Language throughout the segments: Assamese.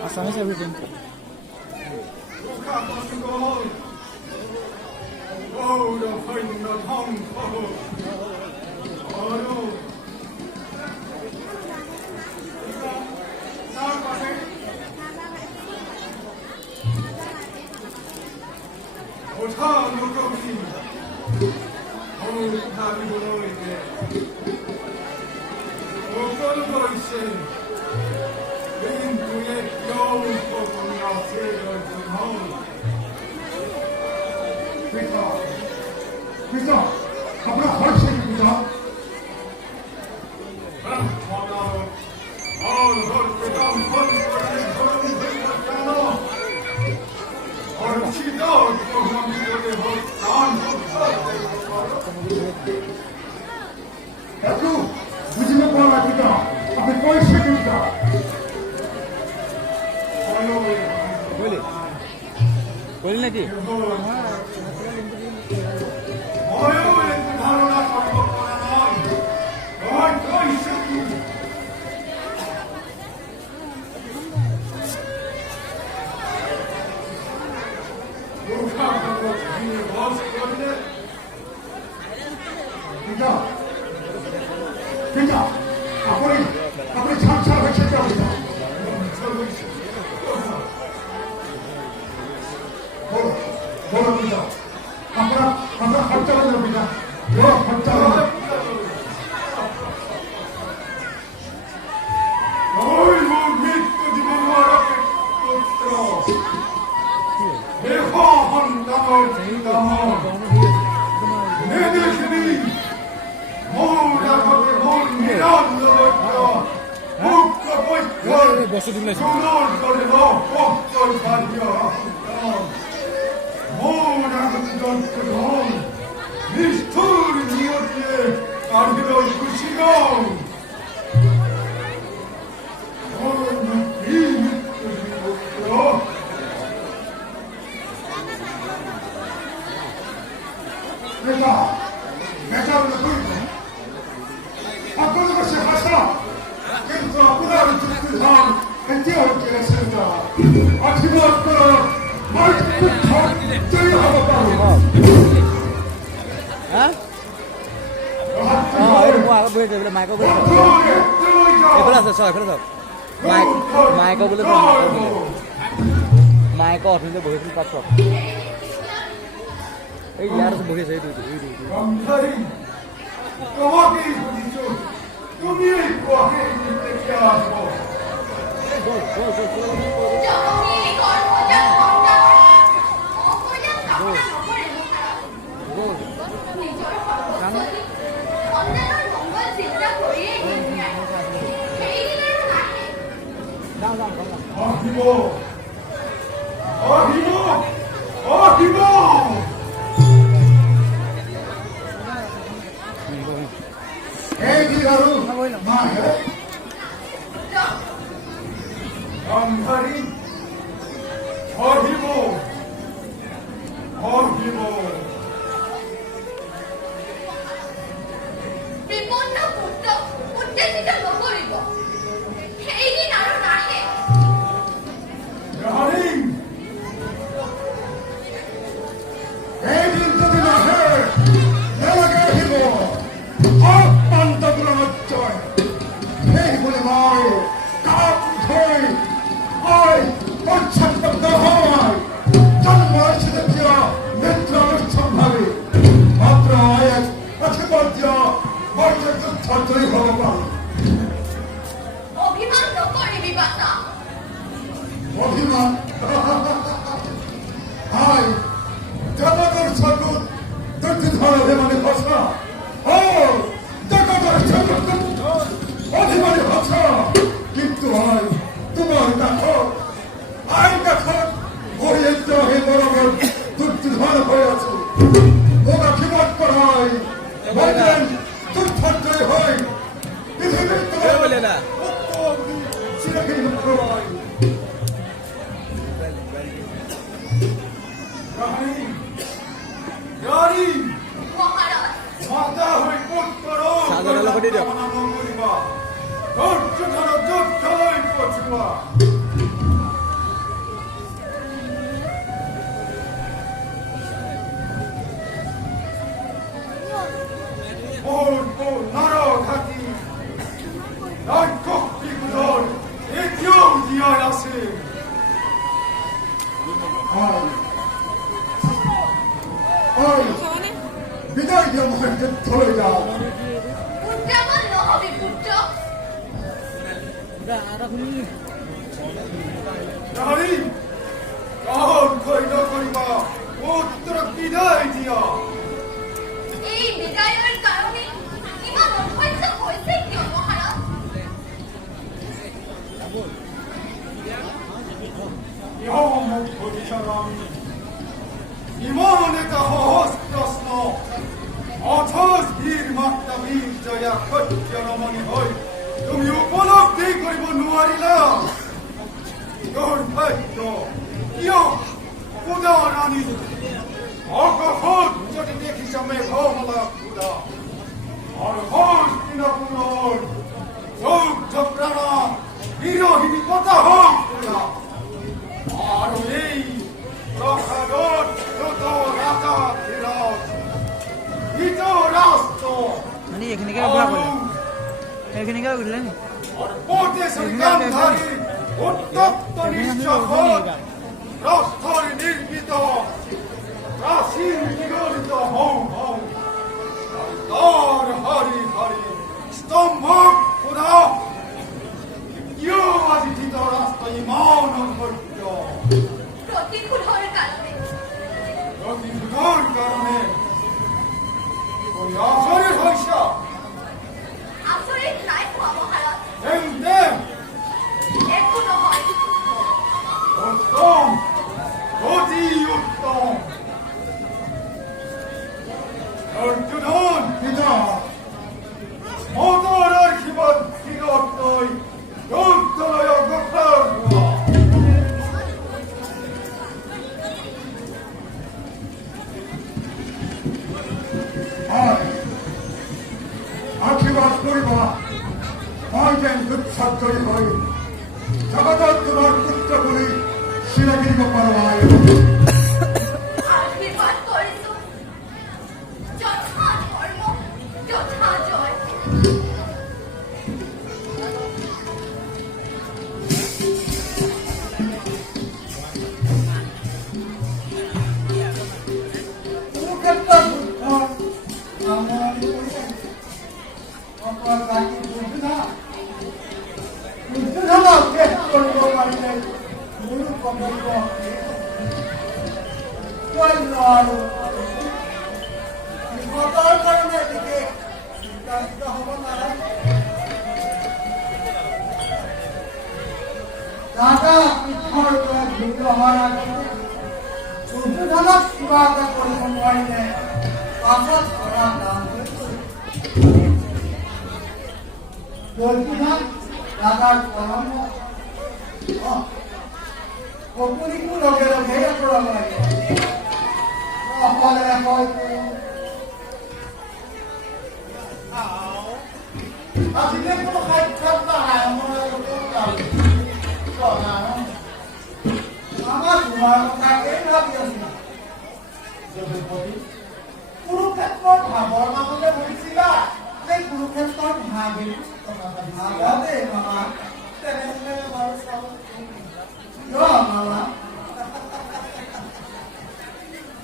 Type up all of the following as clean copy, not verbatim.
Asalnya saya bikin. Boleh lagi? ছয়ই ভগবান অভিমান নকৰিবি বাচা অভিমান হাই জগতৰ চকুত দুৰ্যোধন অভিমানী ভস্ম জগতৰ চকুত অভিমানী ভস্ম কিন্তু হয় তোমাৰ কাষত আইন কাষত বহি সেই বৰগৰ দুৰ্যোধন হৈ আছো মোক আশীৰ্বাদ কৰায় দুৰ্ধৰ্যই হয় পৃথিৱীৰ চিৰহীন হয় বিদায় দিয়া মুখে ধরে যাও উদ্যামন নহবি পুত্র বিদায় দিয়া এই বিদায়ের কারণে ইমান অসহ্য হয়েছে কিয় মহারাজ ইমান এটা সহজ প্ৰশ্ন অথচ বীৰ মাতা বীৰ জয়া সত্য ৰমণী হৈ তুমি উপলব্ধি কৰিব নোৱাৰিলা দুৰ্ভাগ্য কিয় সুদা ৰাণী অকহত যদি দেখিছা মেঘমালা সুদা আৰু হস্তিনাপুৰৰ যুদ্ধ প্ৰাণা বিৰহিনী কথা হওক সুদা আৰু এই প্ৰসাদত মানে এখানে উঠলেন নিৰ্মিত প্ৰাচীন বিগলিত হৰি হৰি স্তম্ভ পুৰা কিয় আজি ধৃতৰাষ্ট্ৰ ইমান অসহ্য প্ৰতিকূলেৰ কাৰণে প্ৰতিকূলৰ কাৰণে আচৰিত হৈছ আচৰিত নাই হোৱা মহাৰাজ তেন্তে একো নহয় উত্তম অতি উত্তম অৰ্জুন পিতা মতৰ আশীৰ্বাদ শিৰত লৈ যুদ্ধলৈ অগ্ৰসৰ হোৱা আশীৰ্বাদ কৰিবা মই যেন দুঃসাধ্যই হৈ জগতত তোমাৰ পুত্ৰ বুলি চিৰা কিনিব পাৰোঁ আশীৰ্বাদ কৰিছো যথা ধৰ্ম যথা জয় দুৰ্যোধনক কিবা এটা কৰিব নোৱাৰিলে পাছত কৰা কাম দুৰ্যোধন ৰাজাৰ পৰম সকলোকো লগে লগে কৰিব লাগে অকলে হয়তো আজিলে কোনো সাক্ষাৎ নাই আমাৰ তোমাৰ কথাকে ভাবি আছি যদুপতি কুৰুক্ষেত্ৰৰ ভাৱৰ মাজতে বহিছিলা যে কুৰুক্ষেত্ৰৰ ভাৱে ভাৱতে মামা তেনেহলে বাৰু চাওঁ মামা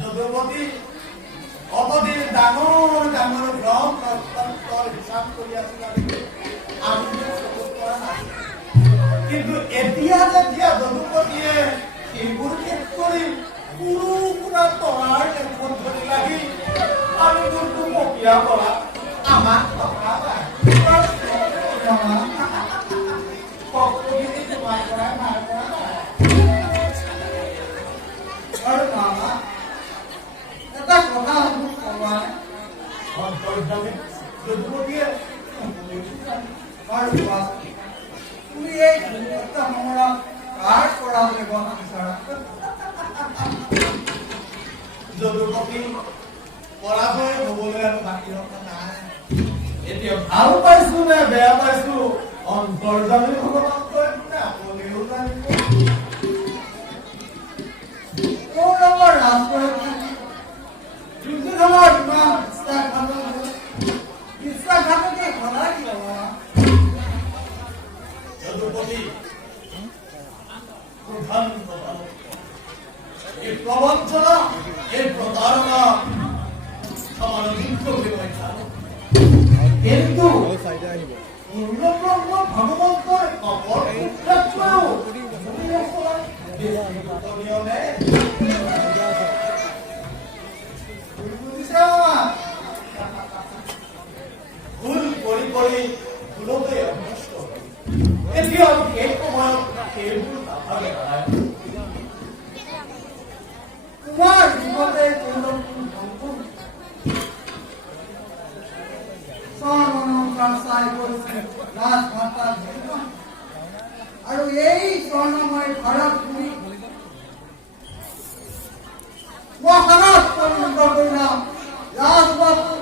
যদুপতি অতদিন ডাঙৰ ডাঙৰ গ্ৰহ নক্ষত্ৰৰ হিচাপ কৰি আছিল দিয়া যদুপতিয়ে এইবোৰ শেষ কৰি পুৰা তৰাৰ টেম্পত ধৰি লাগি আমি যোনটো মকিয়া কৰা আমাক টকা পায় আৰু মামা এটা কথা মোক ক'বা অন্তৰ্যামী যদুপতিয়ে আৰু তুমি এই দুটা সমৰা কাৰ পৰা দিব বিচাৰা যদুপতি পৰাজয় হ'বলৈ আৰু বাকী ৰখা নাই এতিয়া ভাল পাইছো নে বেয়া পাইছো অন্তৰ্যামী ভগৱানকৈ আপুনিও জানিব কৌৰৱৰ ৰাজপৰীক্ষা দুৰ্যোধনৰ ইমান বিশ্বাসঘাতকে সদায় কি হ'ব যদুপতি প্রধান এই প্রবঞ্চনা এই প্রতারণা আমার দুঃখ কিন্তু পূর্ণব্রহ্ম ভগবন্তর অপর ক্ষেত্রেও ভুল কৰি কৰি ভুলতে অভ্যস্ত এতিয়া আৰু এই সময়ত সেইবোৰ নাভাবে তোমাৰ জীৱনে আৰু এই স্বৰ্ণময় ভাৰত ভূমি মহানত পৰিণত কৰিলাম ৰাজবাবু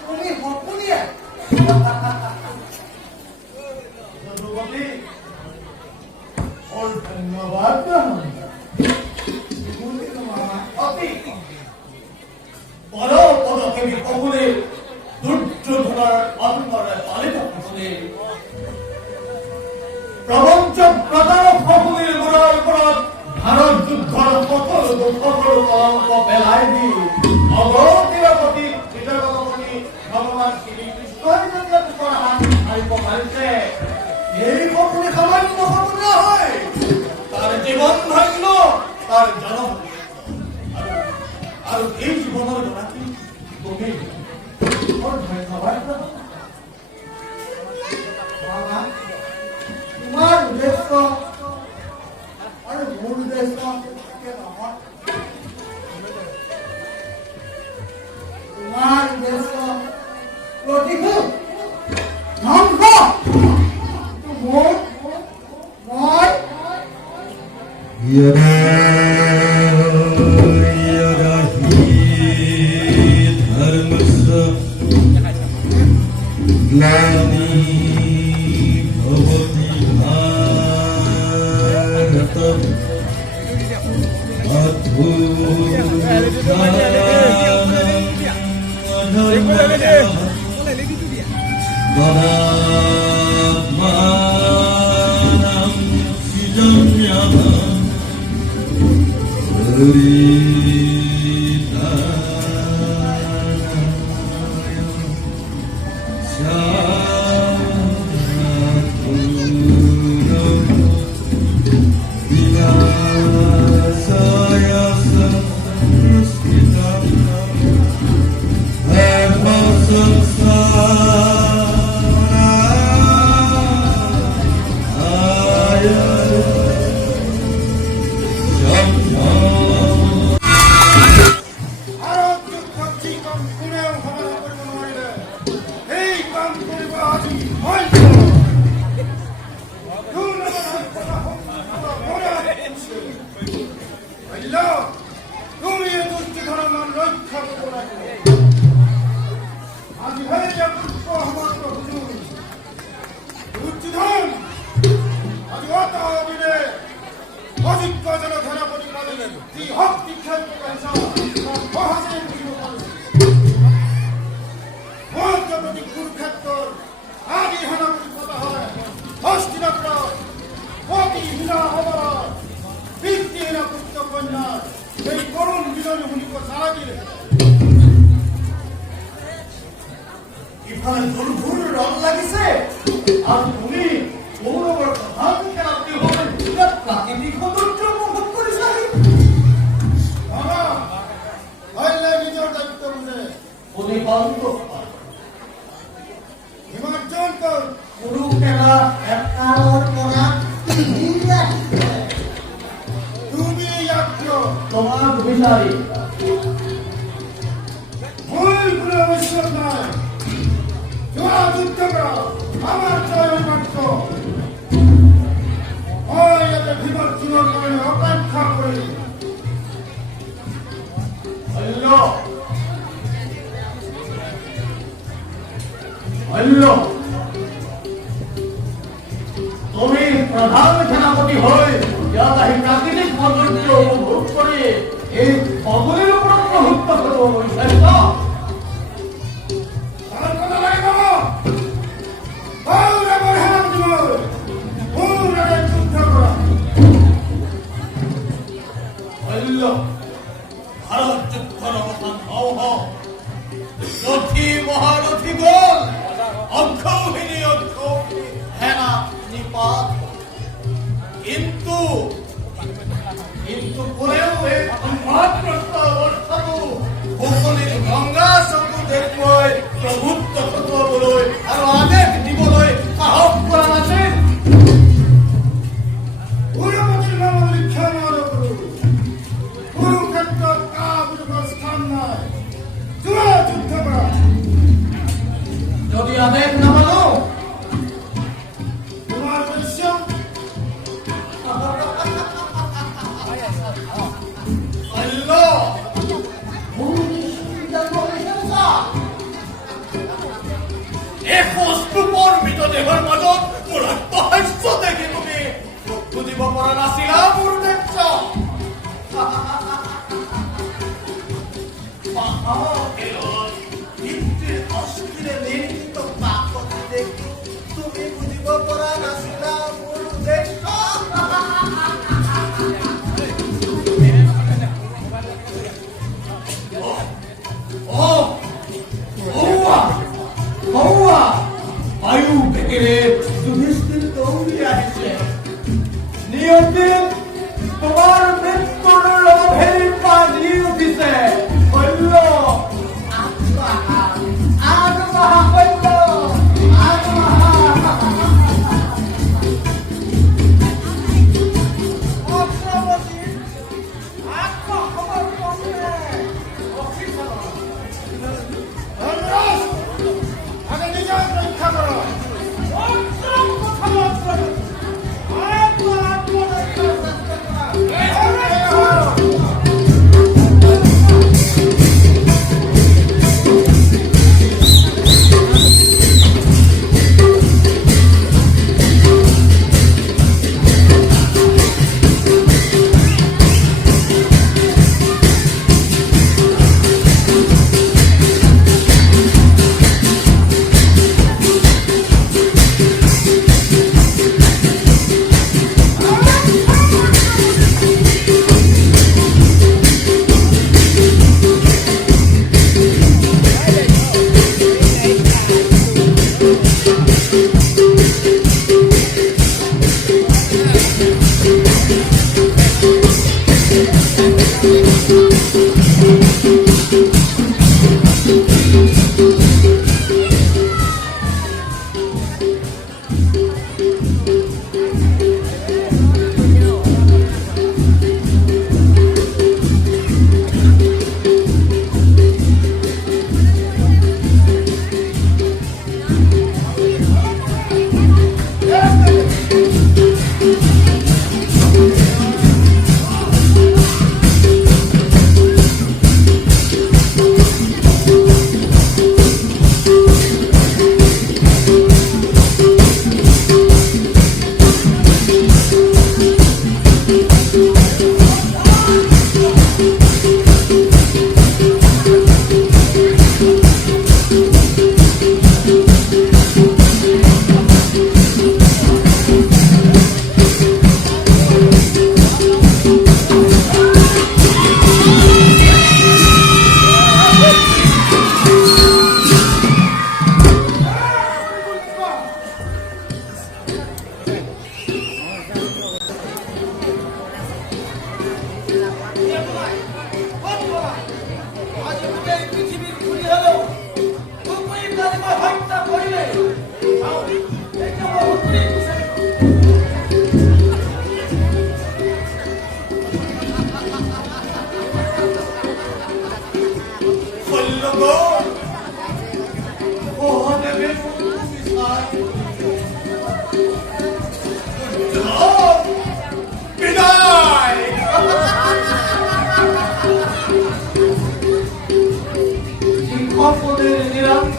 তুমি সপোনিয়ে ধন্যবাদ বড় পদক্ষেপী কবলে দুৰ্যোধনেৰ অন্তৰে পালিত ফসলে প্ৰবঞ্চ প্ৰতাৰক ফসলেৰ গোড়াৰ ওপৰত ভাৰত যুদ্ধৰ সকলো কলংক পেলাই দি অগতিৰ প্ৰতি বিজয়গতপতি ভগৱান শ্ৰীকৃষ্ণই যেতিয়া কৰা হাৰিব পাৰিছে এই সপোনে সামান্য সপোন নহয় তাৰ জীৱন ধন্য তাৰ জনম আৰু এই জীৱনৰ গৰাকী তুমি ধন্যবাদ তোমাৰ উদ্দেশ্য আৰু মোৰ উদ্দেশ্য নহয় তোমাৰ উদ্দেশ্য প্ৰতিশোধ ধ্বংস মোৰ মই ইফালে দুৰ্ভুৰ ৰং লাগিছে আৰু তুমি গৌৰৱৰ প্ৰধান খেলাপতি হৈ প্ৰাকৃতিক সৌন্দৰ্য উপভোগ কৰি চাই বাবা হইলে নিজৰ দায়িত্ব বুঝে কোনে সন্তোষ পায় হিমাচল কৰ পুৰুষেলা একালৰ পৰা তুমি ইয়াক্য তোমাক বিচাৰি ভুল কোনো আবশ্যক নাই যোৱা যুদ্ধ কৰা আমাৰ জয় মাত্ৰ মই ইয়াতে বিমৰ্জনৰ কাৰণে অপেক্ষা কৰি অল্য অল্য তুমি প্ৰধান সেনাপতি হৈ ইয়াত আহি প্ৰাকৃতিক সৌন্দৰ্য উপভোগ কৰি এই সগুলিৰ ওপৰত প্ৰভুত্ব কৰিব বিচাৰিছ তাৰ কথা লাগে বাবা বাউৰে মোৰ হেৰাম দিব মোৰ ইয়াতে যুদ্ধ কৰা অল্য ভাৰত যুদ্ধৰ অৱসান হওঁ হওঁ ৰথী মহাৰথী গল অক্ষৌহিনী সেনা নিপাত কিন্তু কোনেও এই সম্ভাৱগ্ৰস্ত অৱস্থাটো সকলোৱে গংগা চকু দেখুৱাই প্ৰভুত্ব খটুৱাবলৈ আৰু আদেশ দিবলৈ সাহস কৰা নাছিল গুৰুপতিৰ নাম লিখা নকৰো কুৰুক্ষেত্ৰত কাৰোবাৰ স্থান নাই যোৱা যুদ্ধ কৰা যদি আদেশ নামানো তোমাৰ উদ্দেশ্য অল্য এই সস্তুপৰ মৃতদেহৰ মাজত মোৰ আত্মহাস্য দেখি তুমি মোক বুজিব পৰা নাছিলা মোৰ উদ্দেশ্য তুমি বুজিব পৰা নাছিলা মোৰ উদ্দেশ্য বায়ু বেগেৰে যুধিষ্ঠিৰ দৌৰি আহিছে নিয়ন্ত্ৰিত তোমাৰ মৃত্যুৰ লভেৰ পানী উঠিছে শল্য আগবাঢ়া শল্য আগবাঢ়া ধনৰাজ আগে নিজক ৰক্ষা কৰা আত্মা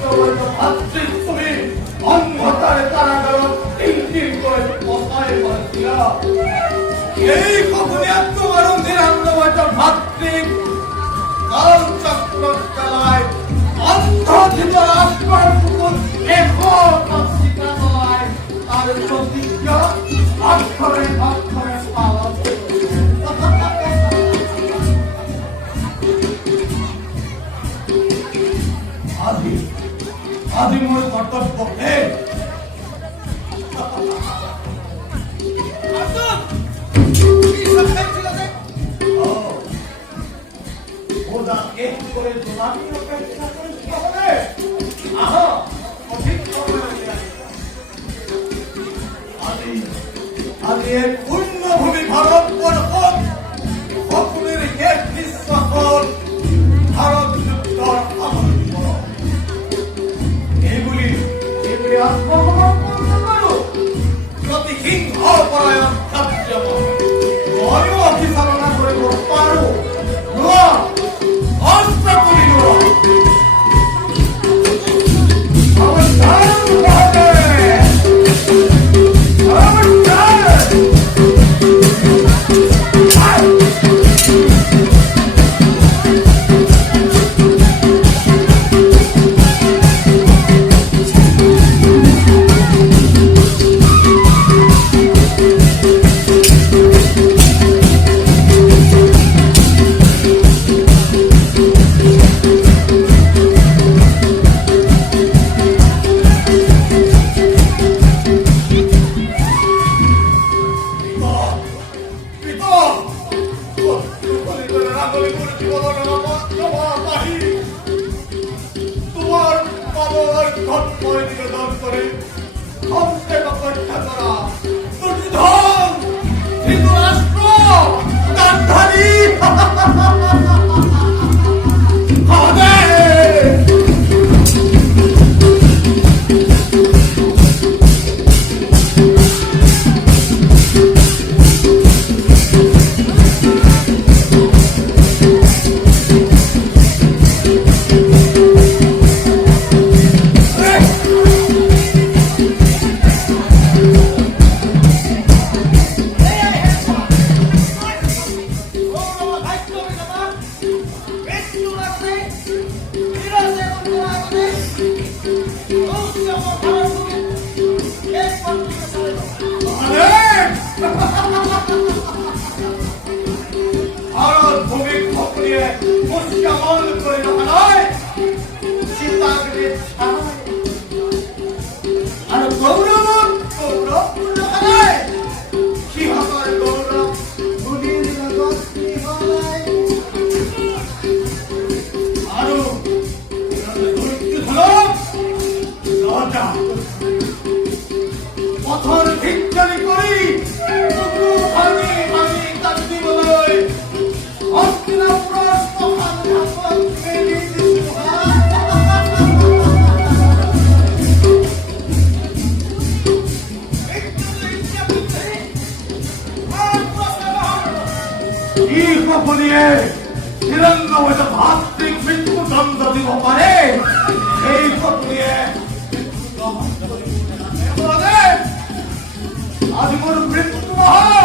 হিরণ্যবৈত ভাতৃ তুমি অন্ধকারে কারাগার তিন করে কথায় বলছিলা এই কখনই তোমার হিরণ্যবৈত ভাতৃ কাল চক্র চালায় অন্ধ রাষ্ট্রের কুকুর এখন শিকা নয় আর প্রতিজ্ঞা অক্ষরে অক্ষরে পালন আদি মোর কর্তব্য হে ওদা এক করে তোমাকে অপেক্ষা করতে হবে আহা অধিক আদি এক পূর্ণভূমি ভারতবর্ষ সকলের এক নিঃসকল ভারত যুদ্ধর আমল এগুলি আত্মসমর্পণ করো প্রতি সিংহ পরায়ণ সত্যম বড় অভিচালনা কৰিব পাৰো নোৱা অস্ত্ৰ তুলি নোৱা পথৰ ভিক্ষাৰী কৰি ভাঙি ভাঙি কাটিবলৈ হস্তিনাপুৰৰ মহান ধাপত মেলি দিছো ই সকলিয়ে হিৰণ্যবৈত ভাতৃক মৃত্যুদণ্ড দিব পাৰে এই সকলিয়ে আজি মোৰ মৃত্যু নহয়